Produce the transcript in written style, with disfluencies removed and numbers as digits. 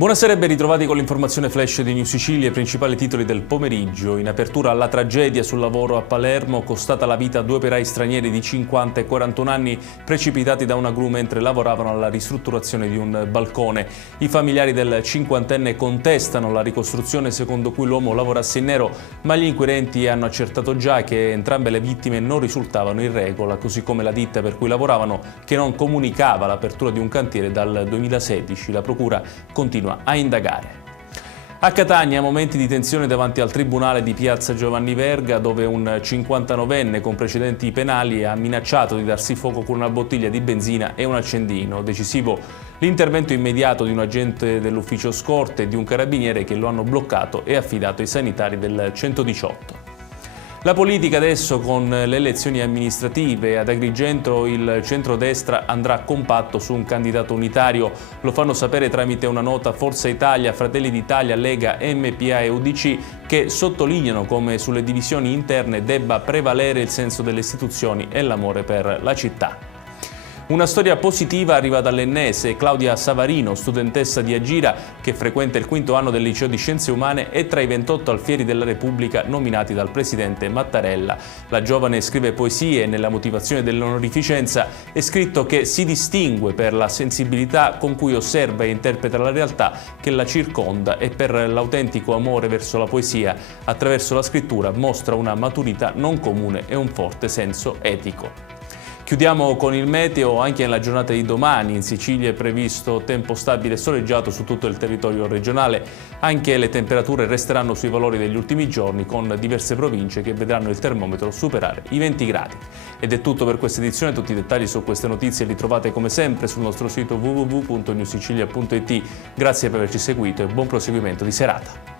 Buonasera e ben ritrovati con l'informazione flash di New Sicilia, i principali titoli del pomeriggio. In apertura alla tragedia sul lavoro a Palermo, costata la vita a due operai stranieri di 50 e 41 anni precipitati da una gru mentre lavoravano alla ristrutturazione di un balcone. I familiari del cinquantenne contestano la ricostruzione secondo cui l'uomo lavorasse in nero, ma gli inquirenti hanno accertato già che entrambe le vittime non risultavano in regola, così come la ditta per cui lavoravano, che non comunicava l'apertura di un cantiere dal 2016. La procura continua a indagare. A Catania, momenti di tensione davanti al tribunale di Piazza Giovanni Verga, dove un 59enne con precedenti penali ha minacciato di darsi fuoco con una bottiglia di benzina e un accendino. Decisivo l'intervento immediato di un agente dell'ufficio scorte e di un carabiniere che lo hanno bloccato e affidato ai sanitari del 118. La politica adesso con le elezioni amministrative. Ad Agrigento il centrodestra andrà compatto su un candidato unitario. Lo fanno sapere tramite una nota Forza Italia, Fratelli d'Italia, Lega, MPA e UDC, che sottolineano come sulle divisioni interne debba prevalere il senso delle istituzioni e l'amore per la città. Una storia positiva arriva dall'Ennese. Claudia Savarino, studentessa di Agira che frequenta il quinto anno del liceo di Scienze Umane, è tra i 28 alfieri della Repubblica nominati dal presidente Mattarella. La giovane scrive poesie e nella motivazione dell'onorificenza è scritto che si distingue per la sensibilità con cui osserva e interpreta la realtà che la circonda e per l'autentico amore verso la poesia. Attraverso la scrittura mostra una maturità non comune e un forte senso etico. Chiudiamo con il meteo. Anche nella giornata di domani in Sicilia è previsto tempo stabile e soleggiato su tutto il territorio regionale. Anche le temperature resteranno sui valori degli ultimi giorni, con diverse province che vedranno il termometro superare i 20 gradi. Ed è tutto per questa edizione. Tutti i dettagli su queste notizie li trovate come sempre sul nostro sito www.newsicilia.it. Grazie per averci seguito e buon proseguimento di serata.